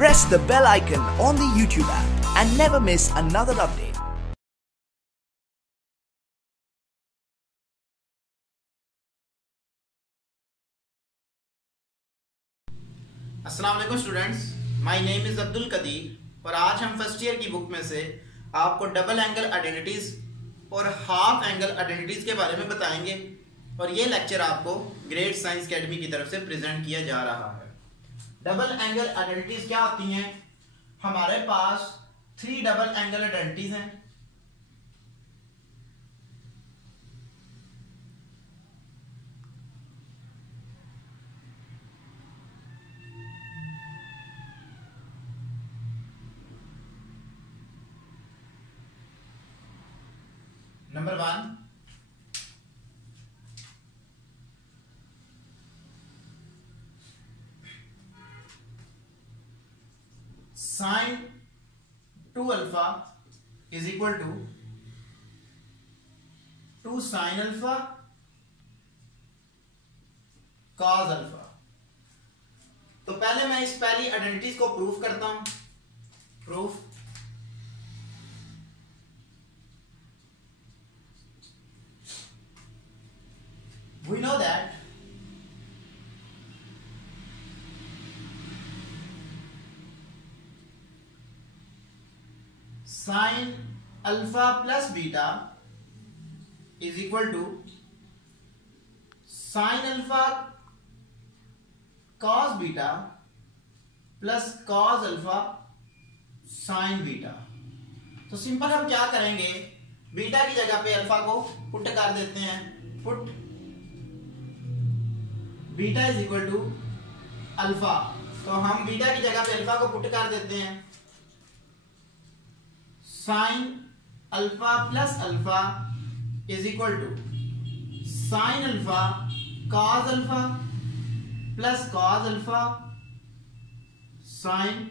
Press the bell icon on the YouTube app and never miss another update. अस्सलाम वालेकुम students, my name is Abdul Qadir और आज हम first year की book में से आपको डबल एंगल आइडेंटिटीज और हाफ एंगल आइडेंटिटीज के बारे में बताएंगे और ये लेक्चर आपको ग्रेड साइंस अकेडमी की तरफ से प्रेजेंट किया जा रहा है। डबल एंगल आइडेंटिटीज क्या होती हैं? हमारे पास 3 डबल एंगल आइडेंटिटीज हैं। Number 1, sin 2 alpha is equal to 2 sin alpha cos alpha। तो पहले मैं इस पहली आइडेंटिटीज को प्रूफ करता हूं। Proof we know that sin alpha plus beta is equal to sin alpha cos beta plus cos alpha sin beta। तो simple हम क्या करेंगे, बीटा की जगह पे अल्फा को पुट कर देते हैं। Put beta is equal to alpha, तो हम बीटा की जगह पे अल्फा को पुट कर देते हैं। Sine alpha plus alpha is equal to sine alpha cos alpha plus cos alpha sine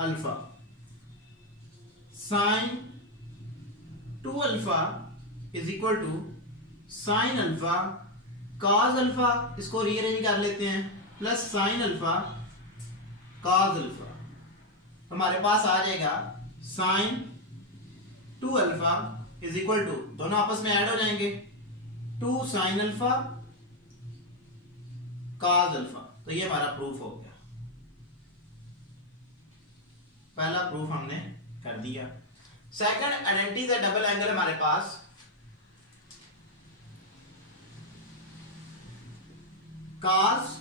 alpha. Sine 2 alpha is equal to sine alpha cos alpha, इसको रीअरेंज कर लेते हैं, plus sine alpha cos alpha. हमारे पास आ जाएगा sine 2 alpha is equal to, दोनों आपस में ऐड हो जाएंगे, 2 साइन अल्फा कॉस अल्फा। तो ये हमारा प्रूफ हो गया। पहला प्रूफ हमने कर दिया। सेकंड आइडेंटिटी है डबल एंगल हमारे पास cos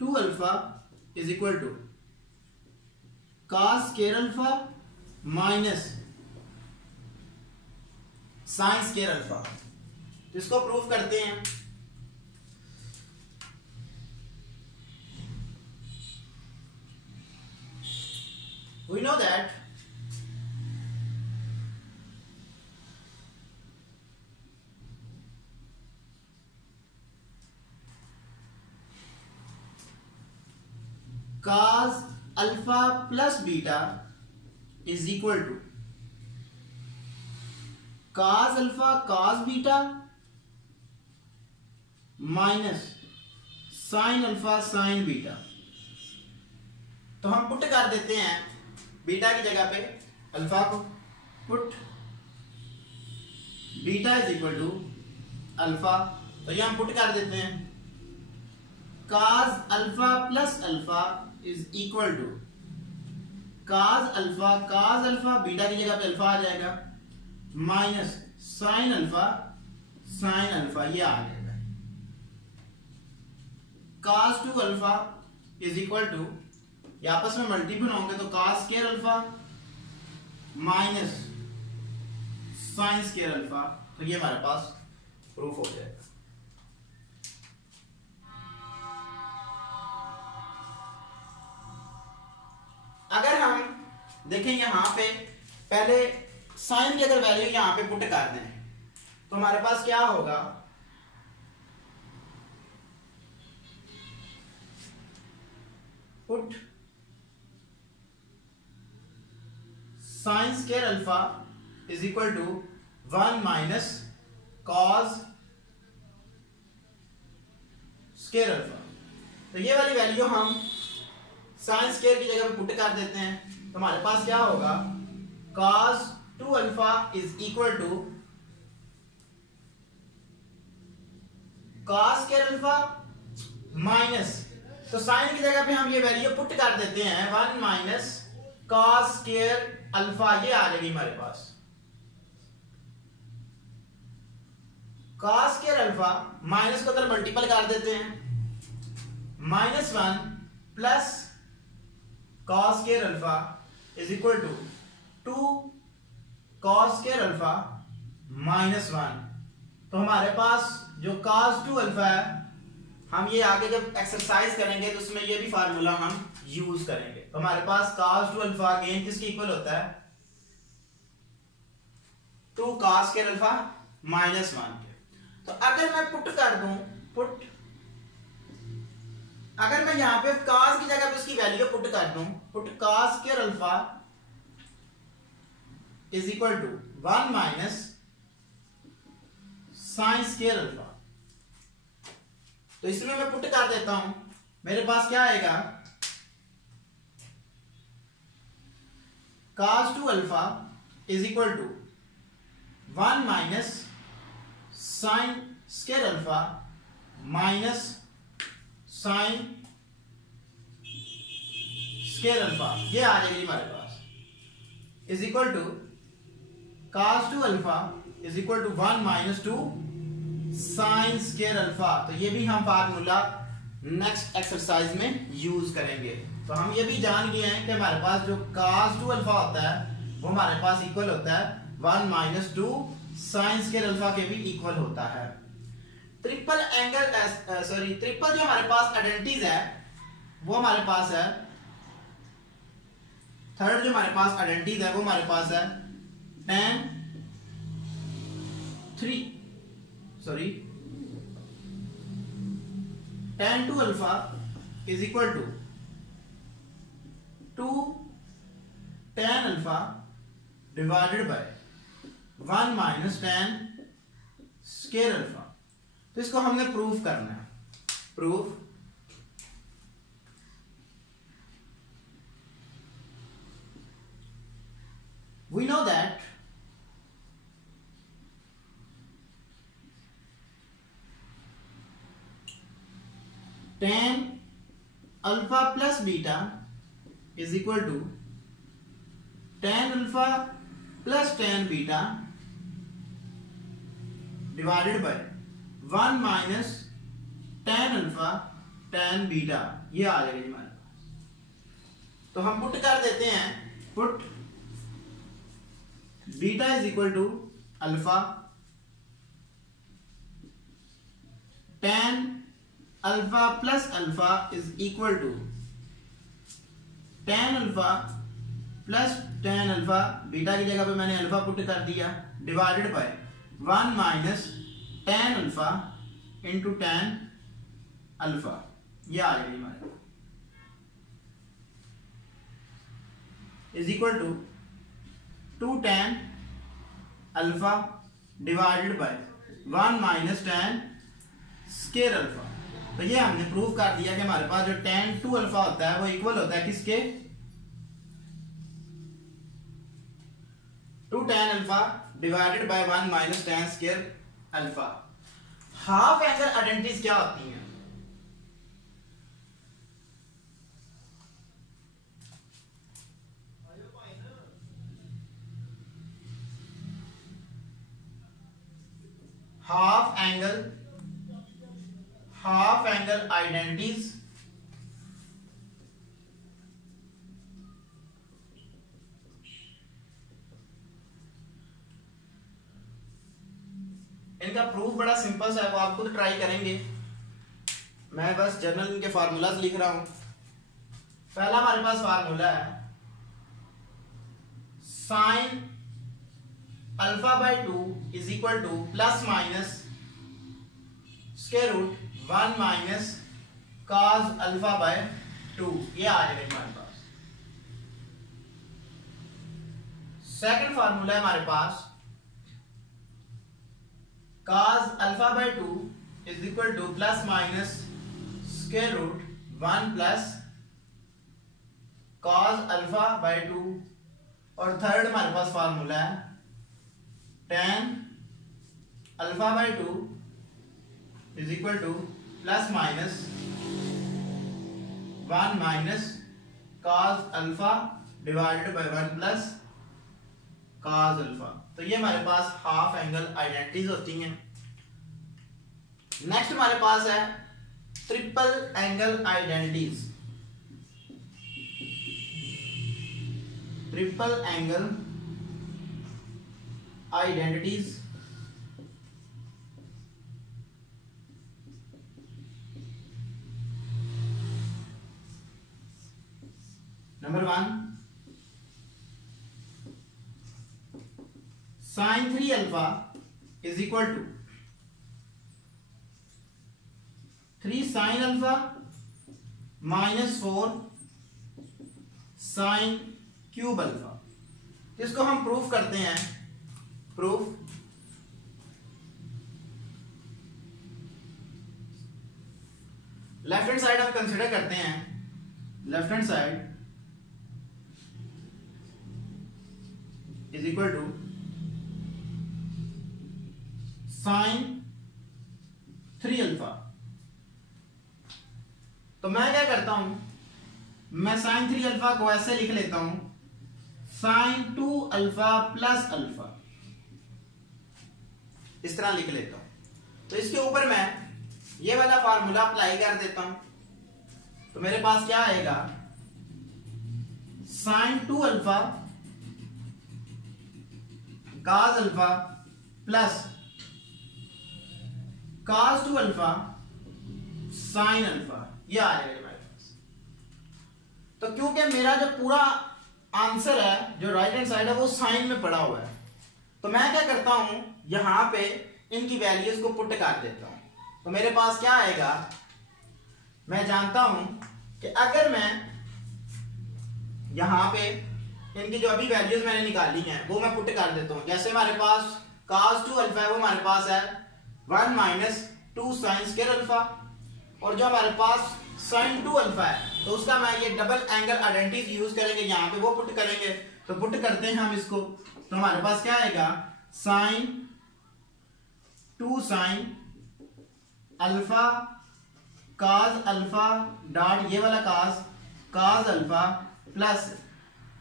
2 alpha is equal to cos square alpha minus sin square alpha। इसको प्रूफ करते हैं। We know that cos alpha plus beta is equal to cos alpha cos beta minus sin alpha sin beta। तो हम put कर देते हैं beta की जगह पे अल्फा को। Put beta is equal to alpha, तो ये हम पुट कर देते हैं। cos alpha plus alpha is equal to cos alpha beta की जगह पे अल्फा आ जाएगा, माइनस sin अल्फा ये आ जाएगा। cos 2 alpha is equal to, ये आपस में मल्टीपल होंगे तो cos square alpha minus sin square alpha. तो ये हमारे पास प्रूफ हो जाएगा। अगर हम देखें यहां पे पहले साइन की अगर वैल्यू यहां पे पुट कर दें तो हमारे पास क्या होगा, put sine square alpha is equal to 1 minus cos square alpha. तो ये वाली वैल्यू हम साइन स्क्वायर की जगह पे पुट कर देते हैं तो हमारे पास क्या होगा, cos 2 alpha is equal to cos square alpha minus, तो साइन की जगह पे हम ये वैल्यू पुट कर देते हैं 1 माइनस cos स्क्वायर अल्फा, ये आ जाएगी हमारे पास cos स्क्वायर अल्फा माइनस को अगर मल्टीपल कर देते हैं -1 plus cos square alpha is equal to 2 cos square alpha -1। तो हमारे पास जो cos 2 अल्फा है, हम ये आगे जब एक्सरसाइज करेंगे तो उसमें ये भी फार्मूला हम यूज करेंगे। तो हमारे पास cos 2 अल्फा अगेन किसके इक्वल होता है, 2 cos स्क्वायर अल्फा -1 के। तो अगर मैं पुट कर दूं, अगर मैं यहां पे cos की जगह पे उसकी वैल्यू पुट कर दूं, put cos square alpha is equal to 1 minus sin square alpha, तो इसमें मैं पुट कर देता हूं, मेरे पास क्या आएगा, cos 2 alpha is equal to 1 minus sin square alpha minus sin square alpha, ये आ जाएगी हमारे पास, is equal to cos 2 alpha is equal to 1 minus 2 sin square alpha. तो ये भी हम फार्मूला नेक्स्ट एक्सरसाइज में यूज करेंगे। तो हम ये भी जान गए हैं कि हमारे पास जो cos 2 अल्फा होता है वो हमारे पास इक्वल होता है 1 माइनस 2 sin स्क्वायर अल्फा के भी इक्वल होता है। ट्रिपल जो हमारे पास आइडेंटिटीज है वो हमारे पास है, थर्ड जो हमारे पास आइडेंटिटीज है वो हमारे पास है tan 2 alpha is equal to 2 tan alpha divided by 1 minus tan square alpha. तो इसको हमने प्रूफ करना है, proof we know that tan alpha plus beta is equal to tan alpha plus tan beta divided by 1 minus tan alpha tan beta, ये आ जाएगा हमारे पास। तो हम पुट कर देते हैं, put beta is equal to alpha tan alpha plus alpha is equal to tan alpha plus tan alpha, beta की जगह पे मैंने अल्फा पुट कर दिया, divided by 1 minus tan alpha into tan alpha, ये आ जाएगी हमारे is equal to 2 tan alpha divided by 1 minus tan square alpha. तो ये हमने प्रूव कर दिया कि हमारे पास जो tan 2 अल्फा होता है वो इक्वल होता है किसके, 2 tan alpha divided by 1 minus tan square alpha. Half angle identities क्या होती हैं, हाफ एंगल आइडेंटिटीज इनका प्रूफ बड़ा सिंपल सा है, वो आप खुद ट्राई करेंगे, मैं बस जनरल इनके फार्मूलाज लिख रहा हूं। पहला हमारे पास फार्मूला है sine alpha by 2 is equal to plus minus square root 1 minus cos alpha by 2, ये आ जाएगा हमारे पास। सेकंड फार्मूला है हमारे पास cos alpha by 2 is equal to plus minus square root 1 plus cos alpha by 2 और third हमारे पास फार्मूला है tan alpha by 2 is equal to plus minus 1 minus cos alpha divided by 1 plus cos alpha. तो ये हमारे पास half angle identities होती हैं। Next हमारे पास है triple angle identities. Triple angle identities number 1 sin 3 alpha is equal to 3 sin अल्फा minus 4 sin cube alpha. इसको हम प्रूफ करते हैं। प्रूफ लेफ्ट हैंड साइड हम कंसिडर करते हैं। Left hand side is equal to sin 3 alpha. तो मैं क्या करता हूं, मैं sin 3 अल्फा को ऐसे लिख लेता हूं sin 2 अल्फा प्लस अल्फा, इस तरह लिख लेता हूं। तो इसके ऊपर मैं ये वाला फार्मूला अप्लाई कर देता हूं। तो मेरे पास क्या आएगा, sin 2 alpha cos alpha plus cos 2 alpha sin alpha, ये आ जाएगा हमारे पास। तो क्योंकि मेरा जो पूरा आंसर है, जो राइट हैंड साइड है, वो साइन में पड़ा हुआ है, तो मैं क्या करता हूं, यहां पे इनकी वैल्यूज को पुट कर देता हूं। तो मेरे पास क्या आएगा, मैं जानता हूं कि अगर मैं यहां पे इनकी जो अभी वैल्यूज मैंने निकाली हैं वो मैं पुट कर देता हूं। जैसे हमारे पास cos 2 अल्फा है, वो हमारे पास है 1 माइनस 2 साइन स्क्वायर अल्फा, और जो हमारे पास sin 2 अल्फा है, तो उसका मैं ये डबल एंगल आइडेंटिटी यूज करेंगे, यहाँ पे वो पुट करेंगे। तो पुट करते हैं हम इसको। तो हमारे पास क्या आएगा, sin 2 sin alpha cos alpha dot ये वाला cos अल्फा प्लस,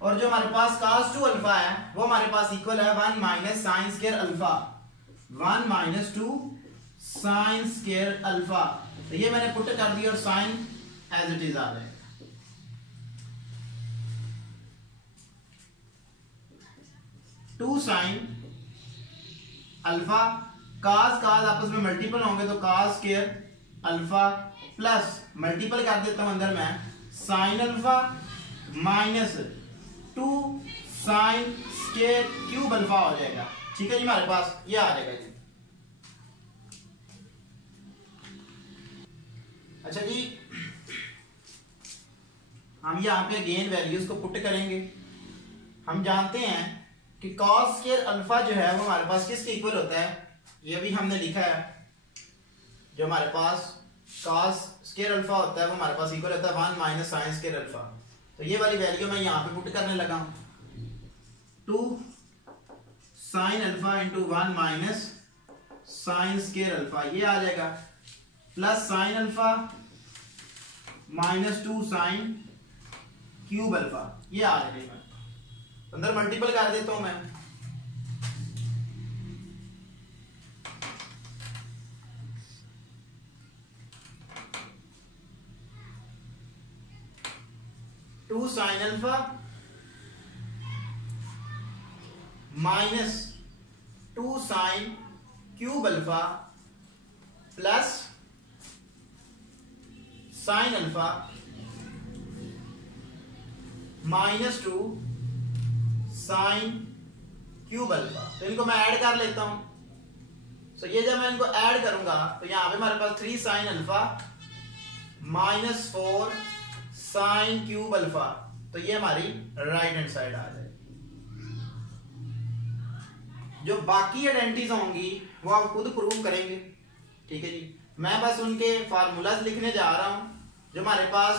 और जो हमारे पास cos 2 अल्फा है वो हमारे पास इक्वल है 1 minus sine square alpha, 1 minus 2 sine square alpha. तो ये मैंने पुट कर दिया और साइन एज इट इज आ जाएगा। टू साइन अल्फा cos आपस में मल्टीपल होंगे तो cos square alpha plus multiple कर देता हूं अंदर मैं sign alpha minus 2 sine square cube alpha हो जाएगा। ठीक है जी, हमारे पास ये आ जाएगा जी। अच्छा जी, हम यहाँ पे अगेन वैल्यूज को पुट करेंगे। हम जानते हैं कि cos स्क्वायर अल्फा जो है वो हमारे पास किसके इक्वल होता है, ये भी हमने लिखा है। जो हमारे पास cos स्क्वायर अल्फा होता है वो हमारे पास इक्वल होता है 1 माइनस साइन स्क्वायर अल्फा। तो ये वाली वैल्यू मैं यहाँ पे पुट करने लगा हूँ, 2 sine alpha into 1 minus sine square alpha, ये आ जाएगा plus sine alpha minus 2 sine cube alpha, ये आ जाएगा। अंदर मल्टीपल कर देता हूं मैं, two sine alpha minus 2 sine cube alpha plus sine alpha minus 2 sine cube alpha. तो इनको मैं ऐड कर लेता हूं। तो ये जब मैं इनको ऐड करूंगा तो यहां पे हमारे पास 3 sign alpha minus 4 sign cube alpha, तो ये हमारी राइट हैंड साइड आ जाएगी। जो बाकी आइडेंटिटीज होंगी वो आप खुद प्रूव करेंगे। ठीक है जी, मैं बस उनके फार्मूलाज लिखने जा रहा हूं। जो हमारे पास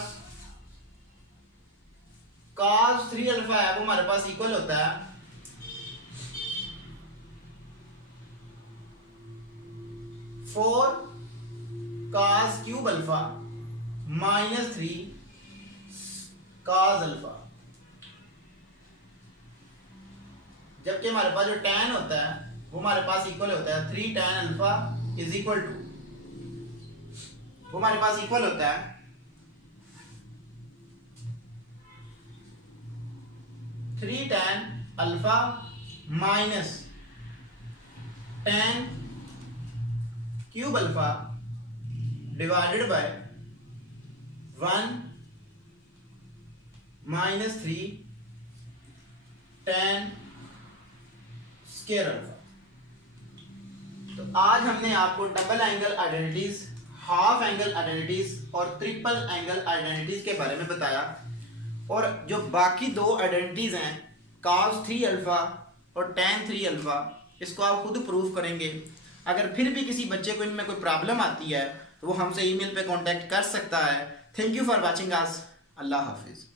cos 3 अल्फा है वो हमारे पास इक्वल होता है 4 cos cube alpha minus 3 cos alpha. जबकि हमारे पास जो tan होता है वो हमारे पास इक्वल होता है 3 tan alpha is equal to, वो हमारे पास इक्वल होता है 3 tan alpha minus tan cube alpha divided by 1 minus 3 tan square alpha. तो आज हमने आपको double angle identities, half angle identities और ट्रिपल एंगल आइडेंटिटीज के बारे में बताया। और जो बाकी दो आइडेंटिटीज हैं cos 3 अल्फा और tan 3 अल्फा, इसको आप खुद प्रूफ करेंगे। अगर फिर भी किसी बच्चे को इनमें कोई प्रॉब्लम आती है तो वो हमसे ईमेल पे कांटेक्ट कर सकता है। Thank you for watching us. Allah Hafiz.